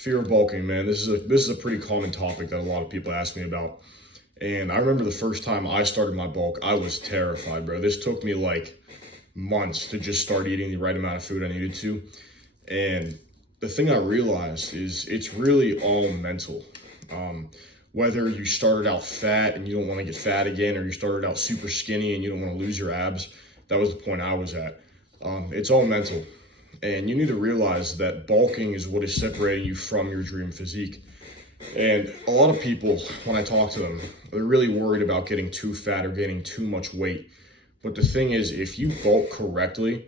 Fear of bulking, man. This is a pretty common topic that a lot of people ask me about. And I remember the first time I started my bulk, I was terrified, bro. This took me like months to just start eating the right amount of food I needed to. And the thing I realized is it's really all mental. Whether you started out fat and you don't want to get fat again, or you started out super skinny and you don't want to lose your abs, that was the point I was at. It's all mental. And you need to realize that bulking is what is separating you from your dream physique. And a lot of people, when I talk to them, they're really worried about getting too fat or gaining too much weight. But the thing is, if you bulk correctly,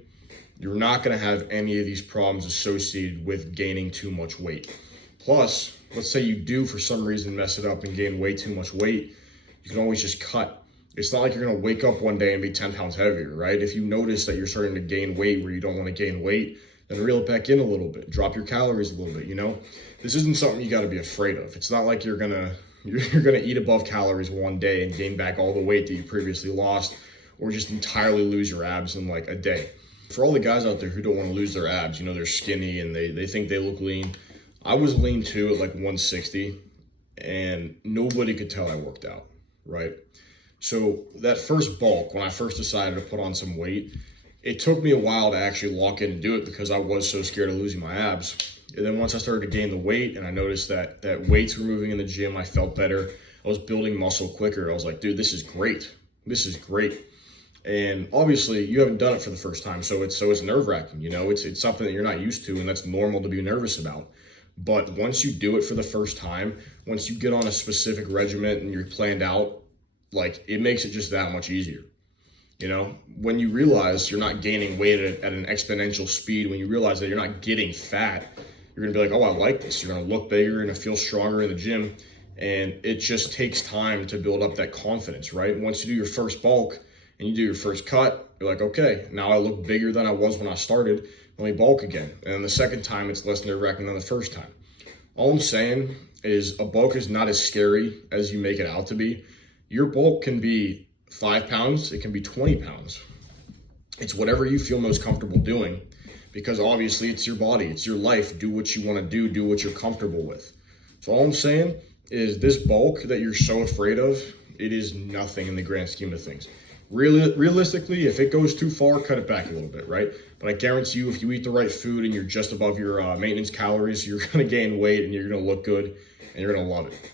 you're not going to have any of these problems associated with gaining too much weight. Plus, let's say you do for some reason mess it up and gain way too much weight, you can always just cut. It's not like you're going to wake up one day and be 10 pounds heavier, right? If you notice that you're starting to gain weight where you don't want to gain weight, then reel it back in a little bit, drop your calories a little bit, you know? This isn't something you got to be afraid of. It's not like you're going to eat above calories one day and gain back all the weight that you previously lost, or just entirely lose your abs in like a day. For all the guys out there who don't want to lose their abs, you know, they're skinny and they think they look lean. I was lean too at like 160, and nobody could tell I worked out, right? So that first bulk, when I first decided to put on some weight, it took me a while to actually lock in and do it because I was so scared of losing my abs. And then once I started to gain the weight and I noticed that weights were moving in the gym, I felt better. I was building muscle quicker. I was like, dude, this is great. This is great. And obviously you haven't done it for the first time, so it's nerve-wracking, you know, it's something that you're not used to, and that's normal to be nervous about. But once you do it for the first time, once you get on a specific regimen and you're planned out, like, it makes it just that much easier. You know, when you realize you're not gaining weight at an exponential speed, when you realize that you're not getting fat, you're gonna be like, oh, I like this. You're gonna look bigger, you're gonna feel stronger in the gym. And it just takes time to build up that confidence, right? Once you do your first bulk and you do your first cut, you're like, okay, now I look bigger than I was when I started. Let me bulk again. And then the second time, it's less nerve-wracking than the first time. All I'm saying is a bulk is not as scary as you make it out to be. Your bulk can be 5 pounds, it can be 20 pounds. It's whatever you feel most comfortable doing, because obviously it's your body, it's your life. Do what you want to do what you're comfortable with. So all I'm saying is this bulk that you're so afraid of, it is nothing in the grand scheme of things. Realistically, if it goes too far, cut it back a little bit, right? But I guarantee you, if you eat the right food and you're just above your maintenance calories, you're going to gain weight and you're going to look good and you're going to love it.